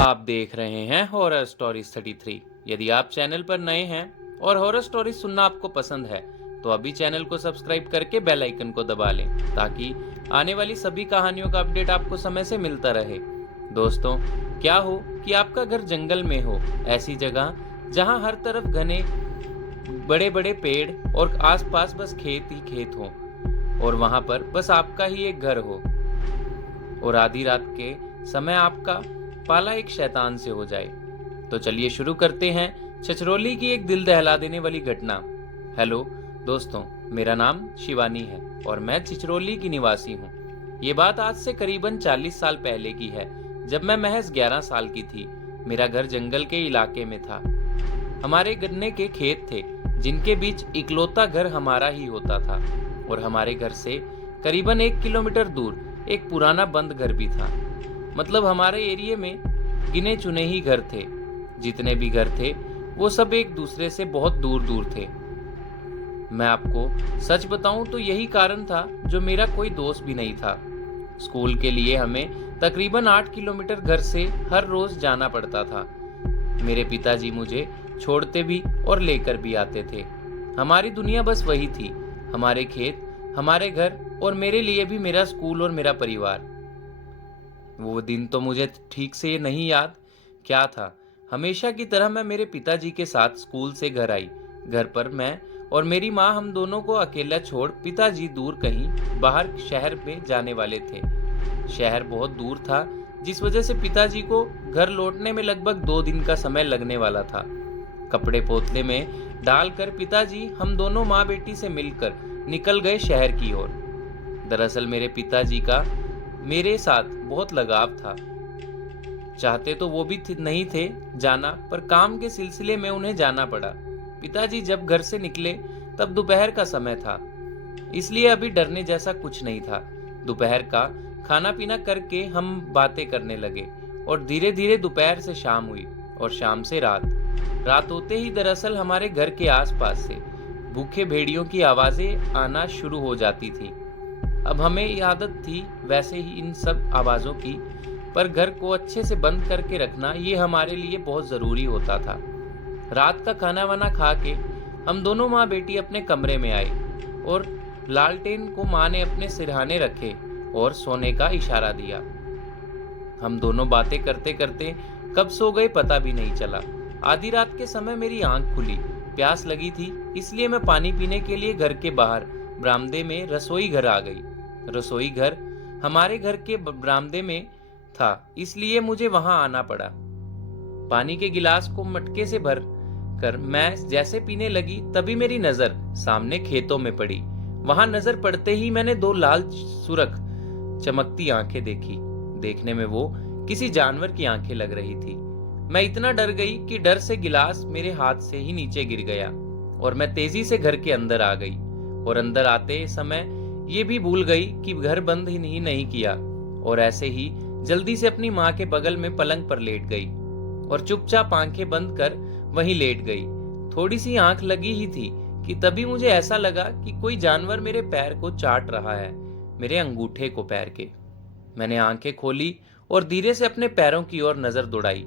आप देख रहे हैं हॉरर स्टोरीज 33। यदि आप चैनल पर नए हैं और हॉरर स्टोरीज सुनना आपको पसंद है तो अभी चैनल को सब्सक्राइब करके बेल आइकन को दबा लें ताकि आने वाली सभी कहानियों का अपडेट आपको समय से मिलता रहे। दोस्तों, क्या हो कि आपका घर जंगल में हो, ऐसी जगह जहां हर तरफ घने बड़े बड़े पेड़ और आसपास बस खेत ही खेत हो और वहां पर बस आपका ही एक घर हो और आधी रात के समय आपका पाला एक शैतान से हो जाए। तो चलिए शुरू करते हैं छछरौली की एक दिल दहला देने वाली घटना। हेलो दोस्तों, मेरा नाम शिवानी है और मैं छछरौली की निवासी हूँ। ये बात आज से करीबन 40 साल पहले की है, जब मैं महज 11 साल की थी। मेरा घर जंगल के इलाके में था। हमारे गन्ने के खेत थे जिनके बीच इकलौता घर हमारा ही होता था और हमारे घर से करीबन 1 किलोमीटर दूर एक पुराना बंद घर भी था। मतलब हमारे एरिया में गिने चुने ही घर थे। जितने भी घर थे वो सब एक दूसरे से बहुत दूर दूर थे। मैं आपको सच बताऊं तो यही कारण था जो मेरा कोई दोस्त भी नहीं था। स्कूल के लिए हमें तकरीबन 8 किलोमीटर घर से हर रोज जाना पड़ता था। मेरे पिताजी मुझे छोड़ते भी और लेकर भी आते थे। हमारी दुनिया बस वही थी, हमारे खेत, हमारे घर और मेरे लिए भी मेरा स्कूल और मेरा परिवार। वो दिन तो मुझे ठीक से नहीं याद क्या था। हमेशा की तरह मैं मेरे पिताजी के साथ स्कूल से घर आई। घर पर मैं और मेरी माँ, हम दोनों को अकेला छोड़ पिताजी दूर कहीं बाहर शहर में जाने वाले थे। शहर बहुत दूर था जिस वजह से पिताजी को घर लौटने में लगभग 2 दिन का समय लगने वाला था। कपड़े पोतले में डालकर पिताजी हम दोनों माँ बेटी से मिलकर निकल गए शहर की ओर। दरअसल मेरे पिताजी का मेरे साथ बहुत लगाव था। चाहते तो वो भी नहीं थे जाना, पर काम के सिलसिले में उन्हें जाना पड़ा। पिताजी जब घर से निकले तब दोपहर का समय था, इसलिए अभी डरने जैसा कुछ नहीं था। दोपहर का खाना पीना करके हम बातें करने लगे और धीरे धीरे दोपहर से शाम हुई और शाम से रात। रात होते ही दरअसल हमारे घर के आसपास से भूखे भेड़ियों की आवाजें आना शुरू हो जाती थी। अब हमें आदत थी वैसे ही इन सब आवाजों की, पर घर को अच्छे से बंद करके रखना ये हमारे लिए बहुत जरूरी होता था। रात का खाना वाना खा के हम दोनों माँ बेटी अपने कमरे में आए और लालटेन को माँ ने अपने सिरहाने रखे और सोने का इशारा दिया। हम दोनों बातें करते करते कब सो गए पता भी नहीं चला। आधी रात के समय मेरी आंख खुली। प्यास लगी थी, इसलिए मैं पानी पीने के लिए घर के बाहर बरामदे में रसोई घर आ गई। रसोई घर हमारे घर के बरामदे में था, इसलिए मुझे वहां आना पड़ा। पानी के गिलास को मटके से भर कर मैं जैसे पीने लगी तभी मेरी नजर सामने खेतों में पड़ी। वहां नजर पड़ते ही मैंने 2 लाल सुर्ख चमकती आंखें देखी। देखने में वो किसी जानवर की आंखें लग रही थी। मैं इतना डर गई कि डर से गिलास मेरे हाथ से ही नीचे गिर गया और मैं तेजी से घर के अंदर आ गई और अंदर आते समय ये भी भूल गई कि घर बंद ही नहीं किया और ऐसे ही जल्दी से अपनी माँ के बगल में पलंग पर लेट गई और चुपचाप आंखें बंद कर वहीं लेट गई। थोड़ी सी आंख लगी ही थी कि तभी मुझे ऐसा लगा कि कोई जानवर मेरे पैर को चाट रहा है, मेरे अंगूठे को पैर के। मैंने आंखें खोली और धीरे से अपने पैरों की ओर नजर दौड़ाई।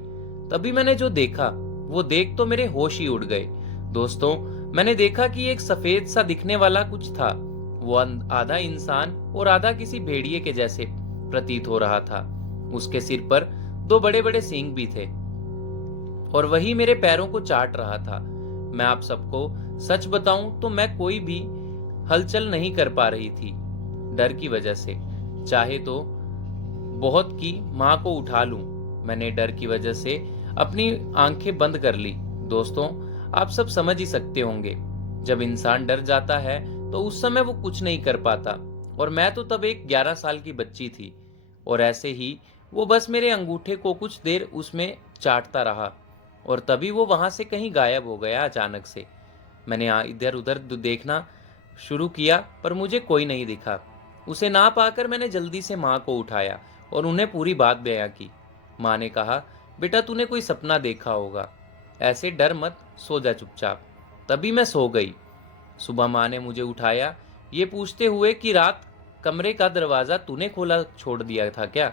तभी मैंने जो देखा वो देख तो मेरे होश ही उड़ गए। दोस्तों, मैंने देखा कि एक सफेद सा दिखने वाला कुछ था। वो आधा इंसान और आधा किसी भेड़िए के जैसे प्रतीत हो रहा था। उसके सिर पर 2 बड़े बड़े सींग भी थे और वही मेरे पैरों को चाट रहा था। मैं आप सबको सच बताऊं तो मैं कोई भी हलचल नहीं कर पा रही थी डर की वजह से। चाहे तो बहुत की माँ को उठा लूं, मैंने डर की वजह से अपनी आंखें बंद कर ली। दोस्तों, आप सब समझ ही सकते होंगे, जब इंसान डर जाता है तो उस समय वो कुछ नहीं कर पाता। और मैं तो तब एक 11 साल की बच्ची थी और ऐसे ही वो बस मेरे अंगूठे को कुछ देर उसमें चाटता रहा और तभी वो वहां से कहीं गायब हो गया अचानक से। मैंने इधर उधर देखना शुरू किया पर मुझे कोई नहीं दिखा। उसे ना पाकर मैंने जल्दी से माँ को उठाया और उन्हें पूरी बात बयां की। माँ ने कहा, बेटा तूने कोई सपना देखा होगा, ऐसे डर मत, सो जा चुपचाप। तभी मैं सो गई। सुबह माँ ने मुझे उठाया ये पूछते हुए कि रात कमरे का दरवाजा तूने खोला छोड़ दिया था क्या।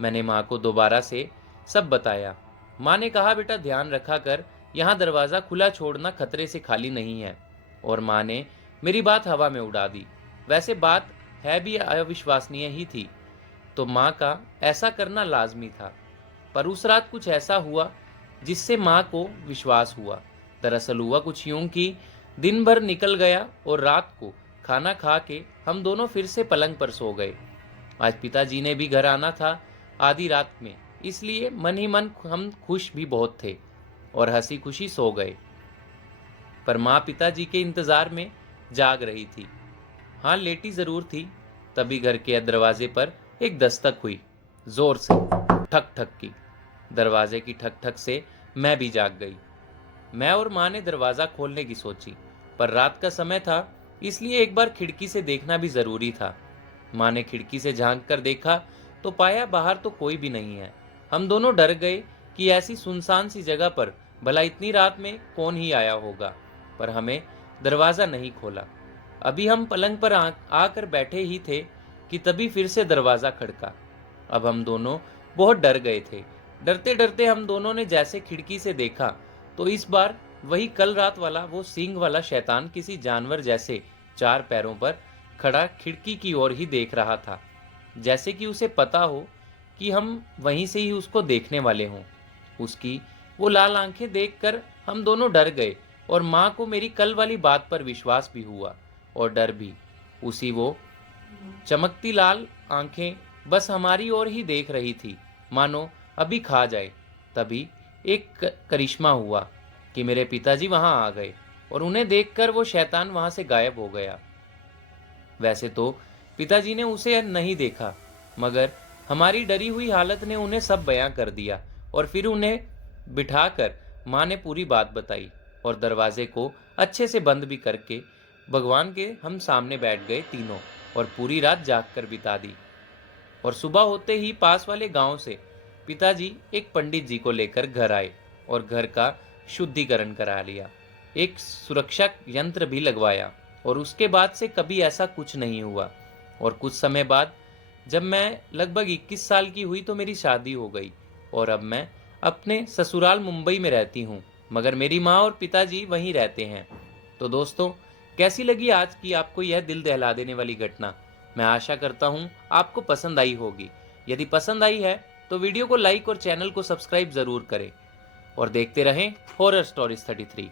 मैंने माँ को दोबारा से सब बताया। माँ ने कहा, बेटा ध्यान रखा कर, यहाँ दरवाज़ा खुला छोड़ना खतरे से खाली नहीं है। और माँ ने मेरी बात हवा में उड़ा दी। वैसे बात है भी अविश्वसनीय ही थी, तो माँ का ऐसा करना लाजमी था। पर उस रात कुछ ऐसा हुआ जिससे माँ को विश्वास हुआ। दरअसल हुआ कुछ यूं कि दिन भर निकल गया और रात को खाना खा के हम दोनों फिर से पलंग पर सो गए। आज पिताजी ने भी घर आना था आधी रात में, इसलिए मन ही मन हम खुश भी बहुत थे और हंसी खुशी सो गए। पर माँ पिताजी के इंतजार में जाग रही थी। हाँ, लेटी जरूर थी। तभी घर के दरवाजे पर एक दस्तक हुई, जोर से, ठक ठक की। दरवाजे की ठक ठक से मैं भी जाग गई। मैं और माँ ने दरवाजा खोलने की सोची, पर रात का समय था, इसलिए एक बार खिड़की से देखना भी जरूरी था। माँ ने खिड़की से झांक कर देखा तो पाया बाहर तो कोई भी नहीं है। हम दोनों डर गए कि ऐसी सुनसान सी जगह पर भला इतनी रात में कौन ही आया होगा, पर हमें दरवाजा नहीं खोला। अभी हम पलंग पर आकर बैठे ही थे कि तभी फिर से दरवाजा खड़का। अब हम दोनों बहुत डर गए थे। डरते डरते हम दोनों ने जैसे खिड़की से देखा तो इस बार वही कल रात वाला वो सींग वाला शैतान किसी जानवर जैसे 4 पैरों पर खड़ा खिड़की की ओर ही देख रहा था, जैसे कि उसे पता हो कि हम वहीं से ही उसको देखने वाले हों। उसकी वो लाल आंखें देखकर हम दोनों डर गए और माँ को मेरी कल वाली बात पर विश्वास भी हुआ और डर भी। उसी वो चमकती लाल आंखें बस हमारी ओर ही देख रही थी, मानो अभी खा जाए। तभी एक करिश्मा हुआ कि मेरे पिताजी वहां आ गए और उन्हें देखकर वो शैतान वहां से गायब हो गया। वैसे तो पिताजी ने उसे नहीं देखा, मगर हमारी डरी हुई हालत ने उन्हें सब बयां कर दिया और फिर उन्हें बिठाकर माँ ने पूरी बात बताई और दरवाजे को अच्छे से बंद भी करके भगवान के हम सामने बैठ गए तीनों और पूरी रात जाग कर बिता दी। और सुबह होते ही पास वाले गांव से पिताजी एक पंडित जी को लेकर घर आए और घर का शुद्धिकरण करा लिया, एक सुरक्षा यंत्र भी लगवाया और उसके बाद से कभी ऐसा कुछ नहीं हुआ। और कुछ समय बाद जब मैं लगभग 21 साल की हुई तो मेरी शादी हो गई और अब मैं अपने ससुराल मुंबई में रहती हूँ, मगर मेरी माँ और पिताजी वहीं रहते हैं। तो दोस्तों, कैसी लगी आज की आपको यह दिल दहला देने वाली घटना? मैं आशा करता हूँ आपको पसंद आई होगी। यदि पसंद आई है तो वीडियो को लाइक और चैनल को सब्सक्राइब जरूर करें और देखते रहें हॉरर स्टोरीज 33।